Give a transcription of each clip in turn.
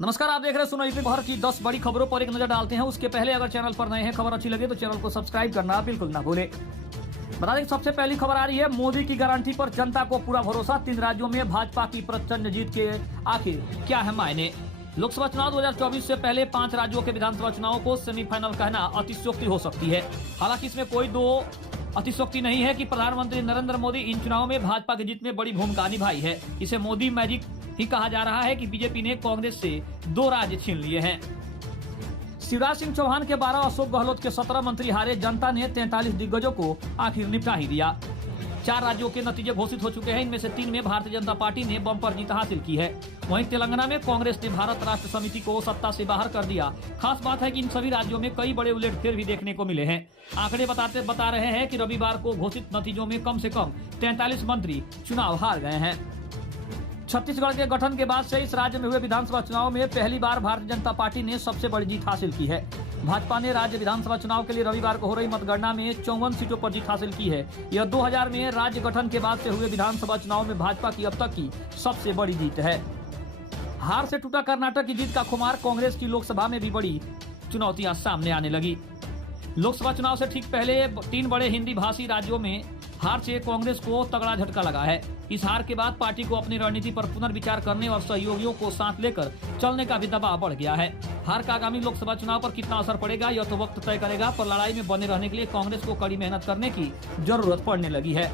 नमस्कार, आप देख रहे हैं सुनो यूपी भर की 10 बड़ी खबरों पर एक नजर डालते हैं। उसके पहले अगर चैनल पर नए हैं, खबर अच्छी लगे तो चैनल को सब्सक्राइब करना बिल्कुल ना भूले। बता दें सबसे पहली खबर आ रही है, मोदी की गारंटी पर जनता को पूरा भरोसा। 3 राज्यों में भाजपा की प्रचंड जीत के आखिर क्या है मायने। लोकसभा चुनाव 2024 से पहले 5 राज्यों के विधानसभा चुनाव को सेमीफाइनल कहना अतिशयोक्ति हो सकती है। हालांकि इसमें कोई दो अतिशयोक्ति नहीं है कि प्रधानमंत्री नरेंद्र मोदी इन चुनावों में भाजपा की जीत में बड़ी भूमिका निभाई है। इसे मोदी मैजिक ही कहा जा रहा है कि बीजेपी ने कांग्रेस से 2 राज्य छीन लिए हैं। शिवराज सिंह चौहान के 12, अशोक गहलोत के 17 मंत्री हारे। जनता ने 43 दिग्गजों को आखिर निपटा ही दिया। 4 राज्यों के नतीजे घोषित हो चुके हैं। इनमें से 3 में भारतीय जनता पार्टी ने बम्पर जीत हासिल की है। वहीं तेलंगाना में कांग्रेस ने भारत राष्ट्र समिति को सत्ता से बाहर कर दिया। खास बात है कि इन सभी राज्यों में कई बड़े उलटफेर भी देखने को मिले हैं। आंकड़े बता रहे हैं कि रविवार को घोषित नतीजों में कम से कम 43 मंत्री चुनाव हार गए हैं। छत्तीसगढ़ के गठन के बाद से इस राज्य में हुए विधानसभा चुनाव में पहली बार भारतीय जनता पार्टी ने सबसे बड़ी जीत हासिल की है। भाजपा ने राज्य विधानसभा चुनाव के लिए रविवार को हो रही मतगणना में 54 सीटों पर जीत हासिल की है। यह 2000 में राज्य गठन के बाद से हुए विधानसभा चुनाव में भाजपा की अब तक की सबसे बड़ी जीत है। हार से टूटा कर्नाटक की जीत का खुमार। कांग्रेस की लोकसभा में भी बड़ी चुनौतियां सामने आने लगी। लोकसभा चुनाव से ठीक पहले 3 बड़े हिंदी भाषी राज्यों में हार से कांग्रेस को तगड़ा झटका लगा है। इस हार के बाद पार्टी को अपनी रणनीति पर पुनर्विचार करने और सहयोगियों को साथ लेकर चलने का भी दबाव बढ़ गया है। हार का आगामी लोकसभा चुनाव पर कितना असर पड़ेगा यह तो वक्त तय करेगा, पर लड़ाई में बने रहने के लिए कांग्रेस को कड़ी मेहनत करने की जरूरत पड़ने लगी है।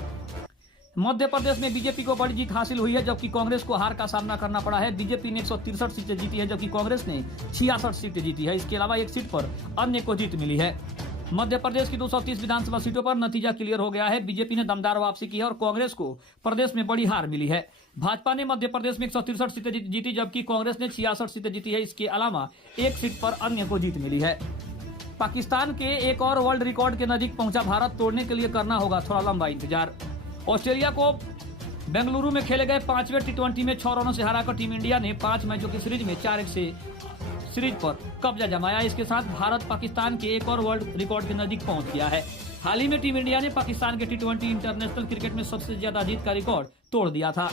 मध्य प्रदेश में बीजेपी को बड़ी जीत हासिल हुई है, जबकि कांग्रेस को हार का सामना करना पड़ा है। बीजेपी ने 163 सीटें जीती है, जबकि कांग्रेस ने 66 सीटें जीती है। इसके अलावा 1 सीट पर अन्य को जीत मिली है। मध्य प्रदेश की 230 विधानसभा सीटों पर नतीजा क्लियर हो गया है। बीजेपी ने दमदार वापसी की है और कांग्रेस को प्रदेश में बड़ी हार मिली है। भाजपा ने मध्य प्रदेश में 163 सीटें जीती, जबकि कांग्रेस ने 66 सीटें जीती है। इसके अलावा 1 सीट पर अन्य को जीत मिली है। पाकिस्तान के एक और वर्ल्ड रिकॉर्ड के नजदीक पहुंचा भारत। तोड़ने के लिए करना होगा थोड़ा लंबा इंतजार। ऑस्ट्रेलिया को बेंगलुरु में खेले गए 5वें T20 में 6 रनों से हराकर टीम इंडिया ने 5 मैचों की सीरीज में 4-1 से सीरीज पर कब्जा जमाया। इसके साथ भारत पाकिस्तान के एक और वर्ल्ड रिकॉर्ड के नजदीक पहुंच गया है। हाल ही में टीम इंडिया ने पाकिस्तान के T20 इंटरनेशनल क्रिकेट में सबसे ज्यादा जीत का रिकॉर्ड तोड़ दिया था।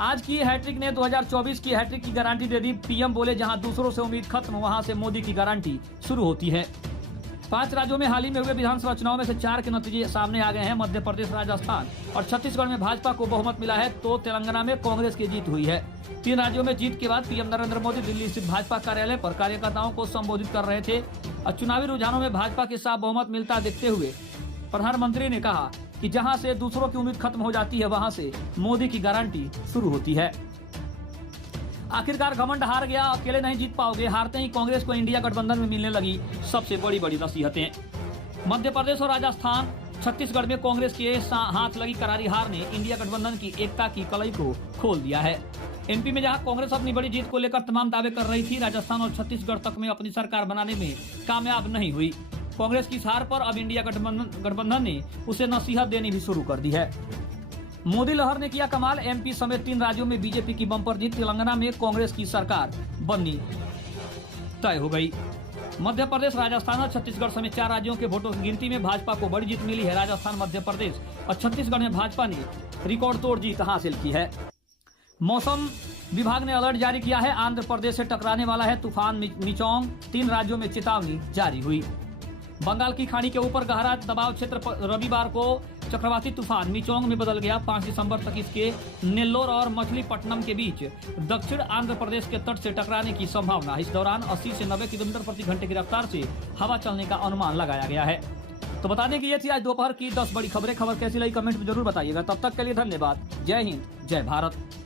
आज की हैट्रिक ने 2024 की हैट्रिक की गारंटी दे दी। पीएम बोले, जहां दूसरों से उम्मीद खत्म, वहां से मोदी की गारंटी शुरू होती है। 5 राज्यों में हाल ही में हुए विधानसभा चुनाव में से 4 के नतीजे सामने आ गए हैं। मध्य प्रदेश, राजस्थान और छत्तीसगढ़ में भाजपा को बहुमत मिला है, तो तेलंगाना में कांग्रेस की जीत हुई है। 3 राज्यों में जीत के बाद पीएम नरेंद्र मोदी दिल्ली स्थित भाजपा कार्यालय पर कार्यकर्ताओं को संबोधित कर रहे थे और चुनावी रुझानों में भाजपा के साथ बहुमत मिलता देखते हुए प्रधानमंत्री ने कहा कि जहां से दूसरों की उम्मीद खत्म हो जाती है, वहां से मोदी की गारंटी शुरू होती है। आखिरकार घमंड हार गया, अकेले नहीं जीत पाओगे। हारते ही कांग्रेस को इंडिया गठबंधन में मिलने लगी सबसे बड़ी नसीहतें। मध्य प्रदेश और राजस्थान, छत्तीसगढ़ में कांग्रेस के हाथ लगी करारी हार ने इंडिया गठबंधन की एकता की कलई को खोल दिया है। एमपी में जहां कांग्रेस अपनी बड़ी जीत को लेकर तमाम दावे कर रही थी, राजस्थान और छत्तीसगढ़ तक में अपनी सरकार बनाने में कामयाब नहीं हुई। कांग्रेस की हार पर अब इंडिया गठबंधन ने उसे नसीहत देनी भी शुरू कर दी है। मोदी लहर ने किया कमाल। एमपी समेत 3 राज्यों में बीजेपी की बम्पर जीत। तेलंगाना में कांग्रेस की सरकार बननी तय हो गई। मध्य प्रदेश, राजस्थान और छत्तीसगढ़ समेत 4 राज्यों के वोटों की गिनती में भाजपा को बड़ी जीत मिली है। राजस्थान, मध्य प्रदेश और छत्तीसगढ़ में भाजपा ने रिकॉर्ड तोड़ जीत हासिल की है। मौसम विभाग ने अलर्ट जारी किया है। आंध्र प्रदेश से टकराने वाला है तूफान मिचोंग। 3 राज्यों में चेतावनी जारी हुई। बंगाल की खाड़ी के ऊपर गहरा दबाव क्षेत्र रविवार को चक्रवाती तूफान मिचोंग में बदल गया। 5 दिसंबर तक इसके नेल्लोर और मछलीपट्टनम के बीच दक्षिण आंध्र प्रदेश के तट से टकराने की संभावना। इस दौरान 80 से 90 किलोमीटर प्रति घंटे की रफ्तार से हवा चलने का अनुमान लगाया गया है। तो बताने की ये थी आज दोपहर की 10 बड़ी खबरें। खबर कैसी लगी कमेंट में जरूर बताइएगा। तब तक के लिए धन्यवाद। जय हिंद, जय भारत।